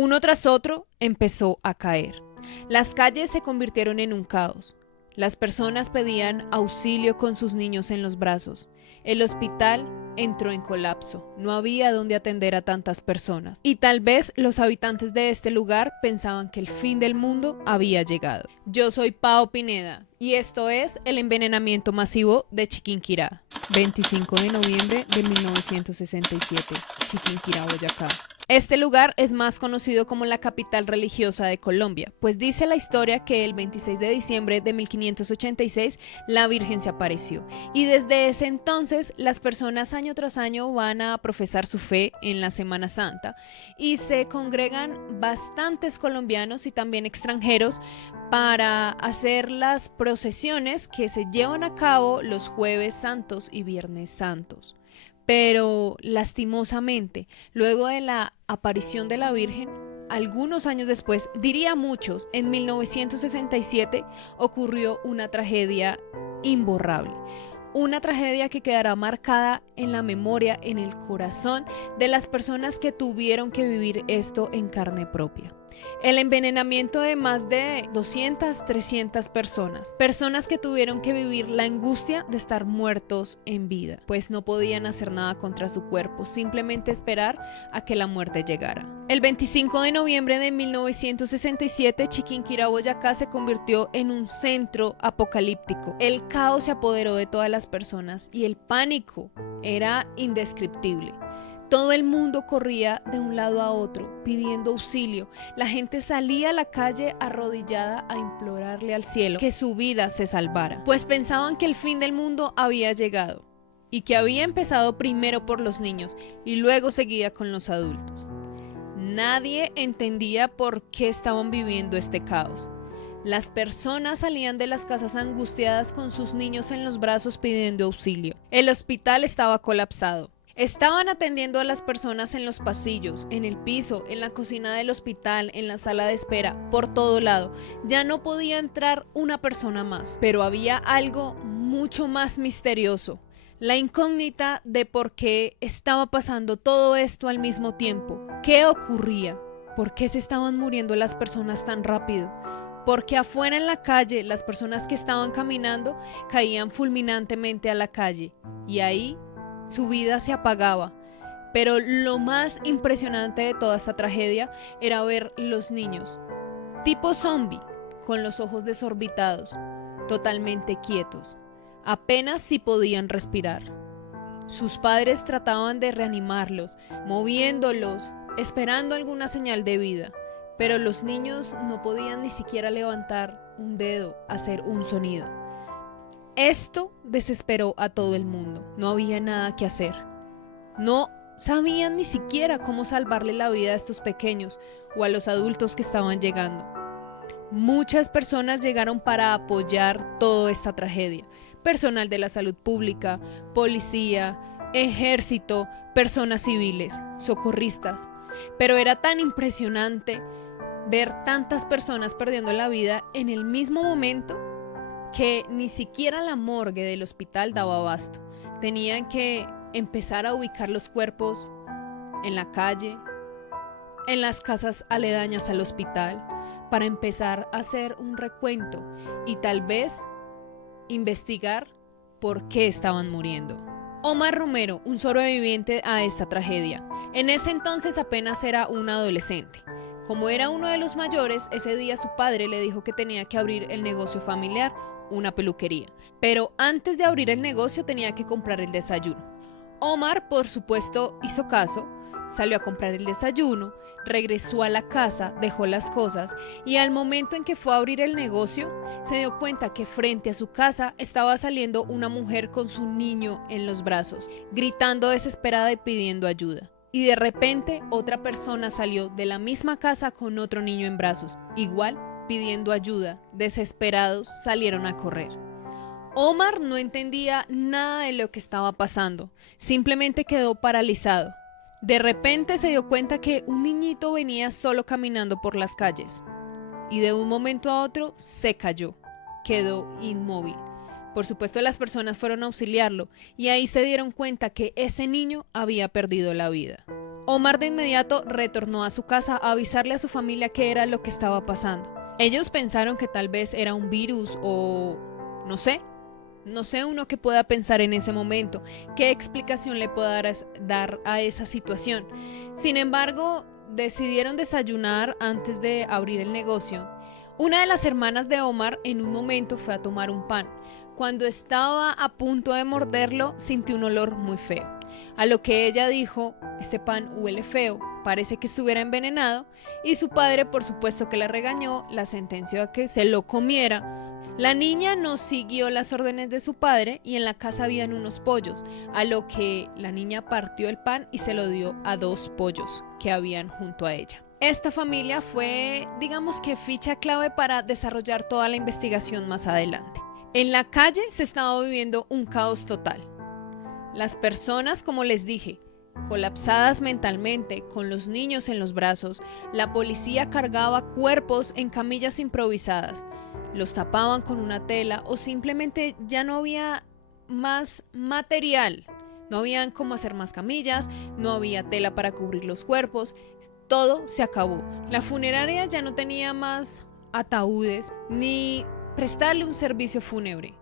Uno tras otro empezó a caer. Las calles se convirtieron en un caos. Las personas pedían auxilio con sus niños en los brazos. El hospital entró en colapso. No había dónde atender a tantas personas. Y tal vez los habitantes de este lugar pensaban que el fin del mundo había llegado. Yo soy Pao Pineda y esto es el envenenamiento masivo de Chiquinquirá. 25 de noviembre de 1967, Chiquinquirá, Boyacá. Este lugar es más conocido como la capital religiosa de Colombia, pues dice la historia que el 26 de diciembre de 1586 la Virgen se apareció y desde ese entonces las personas año tras año van a profesar su fe en la Semana Santa y se congregan bastantes colombianos y también extranjeros para hacer las procesiones que se llevan a cabo los jueves santos y viernes santos. Pero lastimosamente, luego de la aparición de la Virgen, algunos años después, diría muchos, en 1967 ocurrió una tragedia imborrable. Una tragedia que quedará marcada en la memoria, en el corazón de las personas que tuvieron que vivir esto en carne propia. El envenenamiento de más de 200, 300 personas. Personas que tuvieron que vivir la angustia de estar muertos en vida, pues no podían hacer nada contra su cuerpo, simplemente esperar a que la muerte llegara. El 25 de noviembre de 1967, Chiquinquirá, Boyacá se convirtió en un centro apocalíptico. El caos se apoderó de todas las personas y el pánico era indescriptible. Todo el mundo corría de un lado a otro pidiendo auxilio. La gente salía a la calle arrodillada a implorarle al cielo que su vida se salvara, pues pensaban que el fin del mundo había llegado y que había empezado primero por los niños y luego seguía con los adultos. Nadie entendía por qué estaban viviendo este caos. Las personas salían de las casas angustiadas con sus niños en los brazos pidiendo auxilio. El hospital estaba colapsado. Estaban atendiendo a las personas en los pasillos, en el piso, en la cocina del hospital, en la sala de espera, por todo lado. Ya no podía entrar una persona más, pero había algo mucho más misterioso. La incógnita de por qué estaba pasando todo esto al mismo tiempo. ¿Qué ocurría? ¿Por qué se estaban muriendo las personas tan rápido? Porque afuera en la calle las personas que estaban caminando caían fulminantemente a la calle y ahí su vida se apagaba. Pero lo más impresionante de toda esta tragedia era ver los niños, tipo zombie, con los ojos desorbitados, totalmente quietos, apenas si podían respirar. Sus padres trataban de reanimarlos, moviéndolos, esperando alguna señal de vida, pero los niños no podían ni siquiera levantar un dedo, hacer un sonido. Esto desesperó a todo el mundo. No había nada que hacer. No sabían ni siquiera cómo salvarle la vida a estos pequeños o a los adultos que estaban llegando. Muchas personas llegaron para apoyar toda esta tragedia. Personal de la salud pública, policía, ejército, personas civiles, socorristas. Pero era tan impresionante ver tantas personas perdiendo la vida en el mismo momento que ni siquiera la morgue del hospital daba abasto. Tenían que empezar a ubicar los cuerpos en la calle, en las casas aledañas al hospital, para empezar a hacer un recuento y tal vez investigar por qué estaban muriendo. Omar Romero, un sobreviviente a esta tragedia. En ese entonces apenas era un adolescente. Como era uno de los mayores, ese día su padre le dijo que tenía que abrir el negocio familiar, una peluquería. Pero antes de abrir el negocio tenía que comprar el desayuno. Omar, por supuesto, hizo caso, salió a comprar el desayuno, regresó a la casa, dejó las cosas y al momento en que fue a abrir el negocio, se dio cuenta que frente a su casa estaba saliendo una mujer con su niño en los brazos, gritando desesperada y pidiendo ayuda. Y de repente otra persona salió de la misma casa con otro niño en brazos, igual pidiendo ayuda. Desesperados salieron a correr. Omar no entendía nada de lo que estaba pasando, simplemente quedó paralizado. De repente se dio cuenta que un niñito venía solo caminando por las calles y de un momento a otro se cayó, quedó inmóvil. Por supuesto, las personas fueron a auxiliarlo y ahí se dieron cuenta que ese niño había perdido la vida. Omar de inmediato retornó a su casa a avisarle a su familia qué era lo que estaba pasando. Ellos pensaron que tal vez era un virus o no sé uno que pueda pensar en ese momento, qué explicación le pueda dar a esa situación. Sin embargo, decidieron desayunar antes de abrir el negocio. Una de las hermanas de Omar en un momento fue a tomar un pan. Cuando estaba a punto de morderlo, sintió un olor muy feo. A lo que ella dijo: este pan huele feo, parece que estuviera envenenado, y su padre por supuesto que la regañó, la sentenció a que se lo comiera. La niña no siguió las órdenes de su padre y en la casa habían unos pollos, a lo que la niña partió el pan y se lo dio a 2 pollos que habían junto a ella. Esta familia fue, digamos que, ficha clave para desarrollar toda la investigación más adelante. En la calle se estaba viviendo un caos total. Las personas, como les dije, colapsadas mentalmente, con los niños en los brazos, la policía cargaba cuerpos en camillas improvisadas, los tapaban con una tela o simplemente ya no había más material, no habían cómo hacer más camillas, no había tela para cubrir los cuerpos, todo se acabó. La funeraria ya no tenía más ataúdes ni prestarle un servicio fúnebre.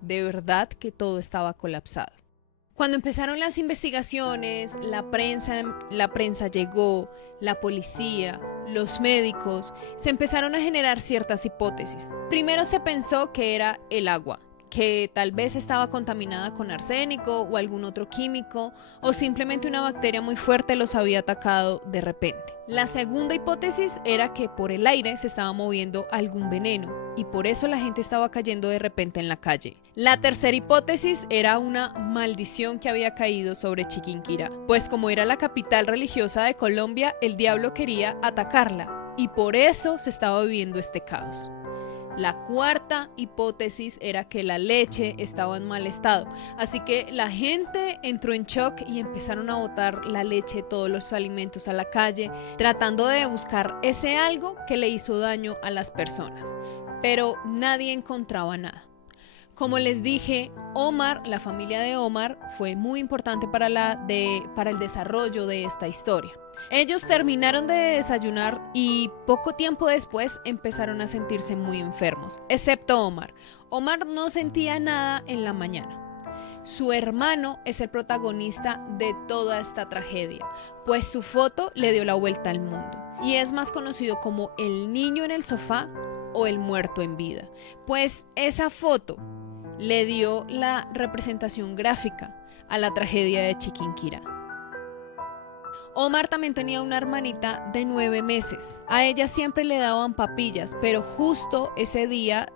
De verdad que todo estaba colapsado. Cuando empezaron las investigaciones, la prensa llegó, la policía, los médicos, se empezaron a generar ciertas hipótesis. Primero se pensó que era el agua, que tal vez estaba contaminada con arsénico o algún otro químico, o simplemente una bacteria muy fuerte los había atacado de repente. La segunda hipótesis era que por el aire se estaba moviendo algún veneno y por eso la gente estaba cayendo de repente en la calle. La tercera hipótesis era una maldición que había caído sobre Chiquinquirá, pues como era la capital religiosa de Colombia, el diablo quería atacarla y por eso se estaba viviendo este caos. La cuarta hipótesis era que la leche estaba en mal estado, así que la gente entró en shock y empezaron a botar la leche, todos los alimentos a la calle, tratando de buscar ese algo que le hizo daño a las personas, pero nadie encontraba nada. Como les dije, la familia de Omar fue muy importante para el desarrollo de esta historia. Ellos terminaron de desayunar y poco tiempo después empezaron a sentirse muy enfermos, excepto Omar. Omar no sentía nada en la mañana. Su hermano es el protagonista de toda esta tragedia, pues su foto le dio la vuelta al mundo y es más conocido como el niño en el sofá o el muerto en vida, pues esa foto le dio la representación gráfica a la tragedia de Chiquinquirá. Omar también tenía una hermanita de 9 meses. A ella siempre le daban papillas, pero justo ese día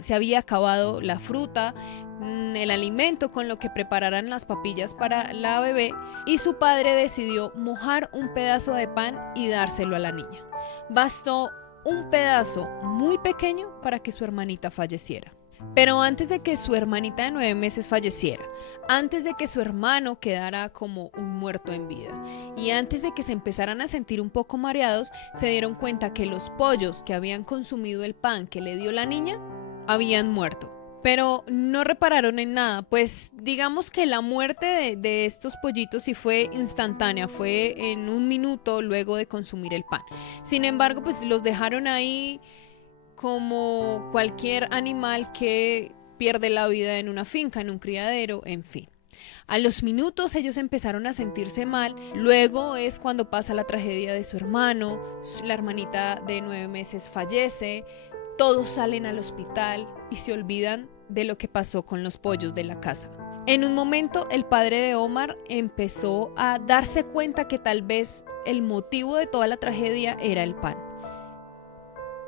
se había acabado la fruta, el alimento con lo que prepararan las papillas para la bebé, y su padre decidió mojar un pedazo de pan y dárselo a la niña. Bastó un pedazo muy pequeño para que su hermanita falleciera. Pero antes de que su hermanita de 9 meses falleciera, antes de que su hermano quedara como un muerto en vida y antes de que se empezaran a sentir un poco mareados, se dieron cuenta que los pollos que habían consumido el pan que le dio la niña habían muerto. Pero no repararon en nada, pues digamos que la muerte de estos pollitos sí fue instantánea, fue en un minuto luego de consumir el pan. Sin embargo, pues los dejaron ahí como cualquier animal que pierde la vida en una finca, en un criadero, en fin. A los minutos ellos empezaron a sentirse mal, luego es cuando pasa la tragedia de su hermano, la hermanita de 9 meses fallece, todos salen al hospital y se olvidan de lo que pasó con los pollos de la casa. En un momento el padre de Omar empezó a darse cuenta que tal vez el motivo de toda la tragedia era el pan.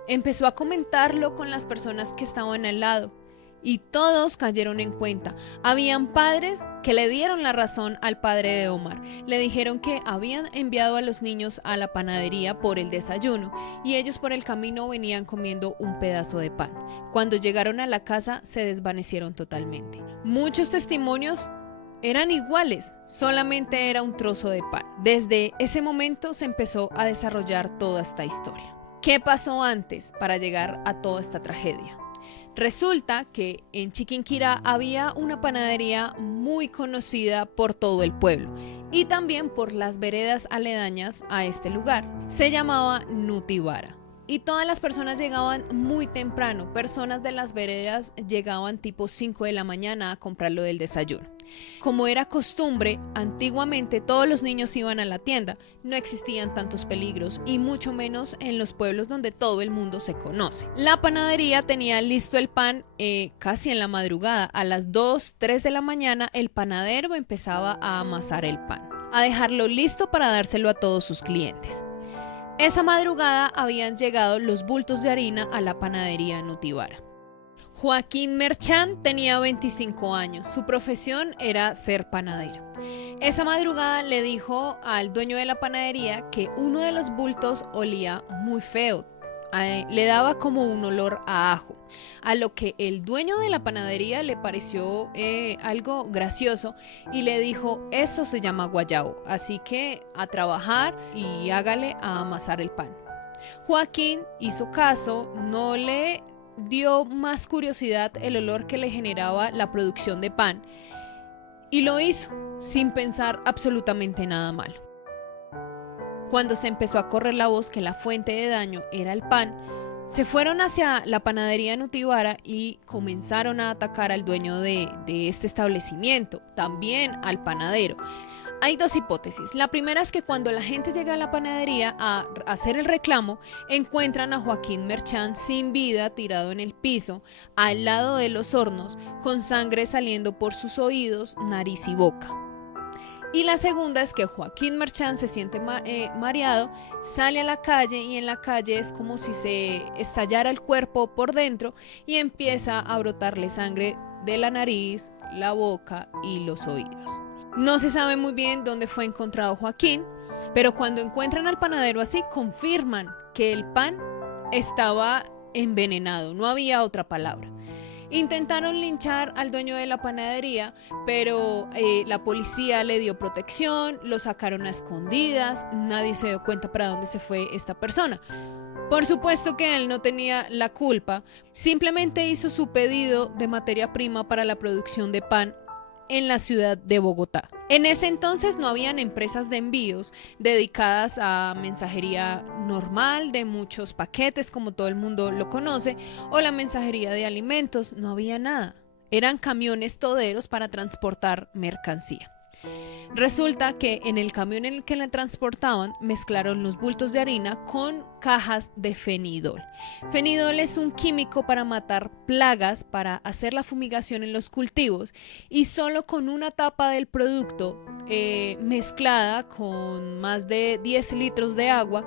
Empezó a comentarlo con las personas que estaban al lado y todos cayeron en cuenta. Habían padres que le dieron la razón al padre de Omar. Le dijeron que habían enviado a los niños a la panadería por el desayuno y ellos por el camino venían comiendo un pedazo de pan. Cuando llegaron a la casa se desvanecieron totalmente. Muchos testimonios eran iguales, solamente era un trozo de pan. Desde ese momento se empezó a desarrollar toda esta historia. ¿Qué pasó antes para llegar a toda esta tragedia? Resulta que en Chiquinquirá había una panadería muy conocida por todo el pueblo y también por las veredas aledañas a este lugar. Se llamaba Nutibara. Y todas las personas llegaban muy temprano. Personas de las veredas llegaban tipo 5 de la mañana a comprarlo del desayuno. Como era costumbre, antiguamente todos los niños iban a la tienda. No existían tantos peligros y mucho menos en los pueblos donde todo el mundo se conoce. La panadería tenía listo el pan casi en la madrugada. A las 2, 3 de la mañana el panadero empezaba a amasar el pan, a dejarlo listo para dárselo a todos sus clientes. Esa madrugada habían llegado los bultos de harina a la panadería Nutibara. Joaquín Merchán tenía 25 años, su profesión era ser panadero. Esa madrugada le dijo al dueño de la panadería que uno de los bultos olía muy feo, le daba como un olor a ajo, a lo que el dueño de la panadería le pareció algo gracioso y le dijo: eso se llama guayabo, así que a trabajar y hágale a amasar el pan. Joaquín hizo caso, no le dio más curiosidad el olor que le generaba la producción de pan y lo hizo sin pensar absolutamente nada malo. Cuando se empezó a correr la voz que la fuente de daño era el pan, se fueron hacia la panadería Nutibara y comenzaron a atacar al dueño de este establecimiento, también al panadero. Hay dos hipótesis. La primera es que cuando la gente llega a la panadería a hacer el reclamo, encuentran a Joaquín Merchán sin vida, tirado en el piso, al lado de los hornos, con sangre saliendo por sus oídos, nariz y boca. Y la segunda es que Joaquín Merchán se siente mareado, sale a la calle y en la calle es como si se estallara el cuerpo por dentro y empieza a brotarle sangre de la nariz, la boca y los oídos. No se sabe muy bien dónde fue encontrado Joaquín, pero cuando encuentran al panadero así, confirman que el pan estaba envenenado, no había otra palabra. Intentaron linchar al dueño de la panadería, pero la policía le dio protección, lo sacaron a escondidas, nadie se dio cuenta para dónde se fue esta persona. Por supuesto que él no tenía la culpa, simplemente hizo su pedido de materia prima para la producción de pan en la ciudad de Bogotá. En ese entonces no habían empresas de envíos dedicadas a mensajería normal de muchos paquetes como todo el mundo lo conoce, o la mensajería de alimentos, no había nada. Eran camiones toderos para transportar mercancía. Resulta que en el camión en el que la transportaban mezclaron los bultos de harina con cajas de fenidol. Fenidol es un químico para matar plagas, para hacer la fumigación en los cultivos, y solo con una tapa del producto mezclada con más de 10 litros de agua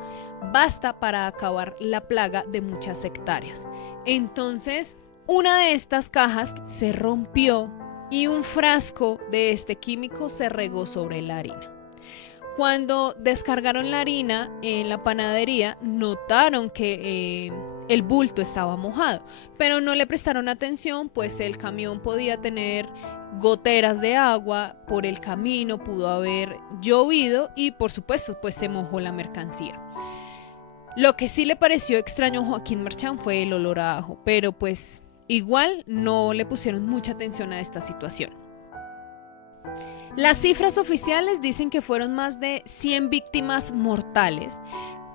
basta para acabar la plaga de muchas hectáreas. Entonces, una de estas cajas se rompió y un frasco de este químico se regó sobre la harina. Cuando descargaron la harina en la panadería, notaron que el bulto estaba mojado, pero no le prestaron atención, pues el camión podía tener goteras de agua, por el camino pudo haber llovido y por supuesto pues se mojó la mercancía. Lo que sí le pareció extraño a Joaquín Merchán fue el olor a ajo, pero pues igual no le pusieron mucha atención a esta situación. Las cifras oficiales dicen que fueron más de 100 víctimas mortales,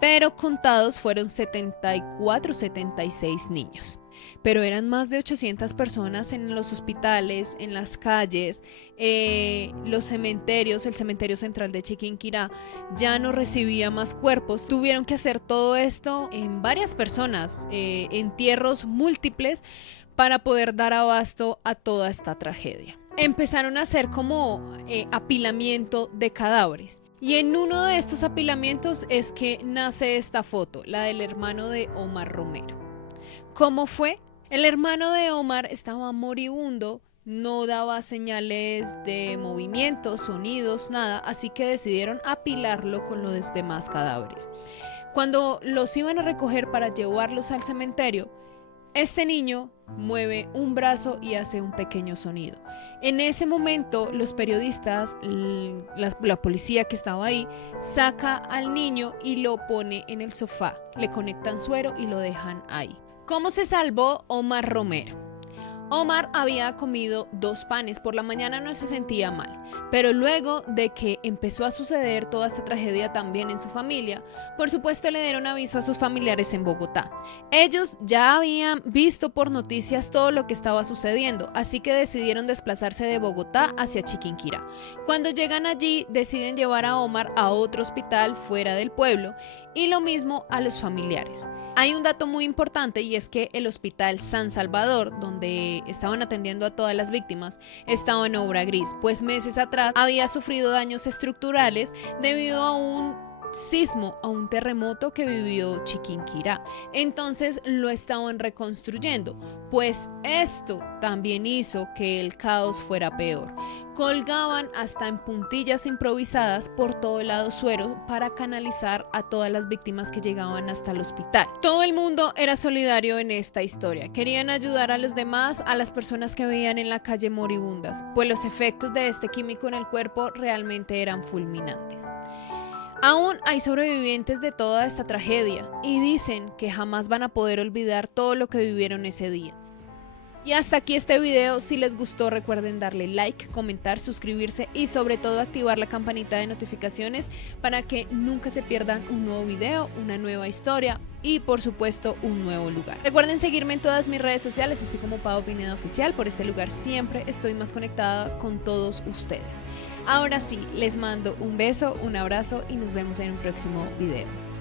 pero contados fueron 74, 76 niños. Pero eran más de 800 personas en los hospitales, en las calles, los cementerios. El cementerio central de Chiquinquirá ya no recibía más cuerpos. Tuvieron que hacer todo esto en varias personas, entierros múltiples, para poder dar abasto a toda esta tragedia. Empezaron a hacer como apilamiento de cadáveres. Y en uno de estos apilamientos es que nace esta foto, la del hermano de Omar Romero. ¿Cómo fue? El hermano de Omar estaba moribundo, no daba señales de movimiento, sonidos, nada, así que decidieron apilarlo con los demás cadáveres. Cuando los iban a recoger para llevarlos al cementerio, este niño mueve un brazo y hace un pequeño sonido. En ese momento, los periodistas, la policía que estaba ahí, saca al niño y lo pone en el sofá. Le conectan suero y lo dejan ahí. ¿Cómo se salvó Omar Romero? Omar había comido 2 panes, por la mañana no se sentía mal, pero luego de que empezó a suceder toda esta tragedia también en su familia, por supuesto le dieron aviso a sus familiares en Bogotá. Ellos ya habían visto por noticias todo lo que estaba sucediendo, así que decidieron desplazarse de Bogotá hacia Chiquinquirá. Cuando llegan allí, deciden llevar a Omar a otro hospital fuera del pueblo y lo mismo a los familiares. Hay un dato muy importante y es que el Hospital San Salvador, donde estaban atendiendo a todas las víctimas, estaba en obra gris, pues meses atrás había sufrido daños estructurales debido a un sismo, a un terremoto que vivió Chiquinquirá. Entonces lo estaban reconstruyendo, pues esto también hizo que el caos fuera peor. Colgaban hasta en puntillas improvisadas por todo el lado Suero para canalizar a todas las víctimas que llegaban hasta el hospital. Todo el mundo era solidario en esta historia, querían ayudar a los demás, a las personas que veían en la calle moribundas, pues los efectos de este químico en el cuerpo realmente eran fulminantes. Aún hay sobrevivientes de toda esta tragedia y dicen que jamás van a poder olvidar todo lo que vivieron ese día. Y hasta aquí este video. Si les gustó, recuerden darle like, comentar, suscribirse y sobre todo activar la campanita de notificaciones para que nunca se pierdan un nuevo video, una nueva historia y por supuesto un nuevo lugar. Recuerden seguirme en todas mis redes sociales, estoy como Pau Pineda Oficial, por este lugar siempre estoy más conectada con todos ustedes. Ahora sí, les mando un beso, un abrazo y nos vemos en un próximo video.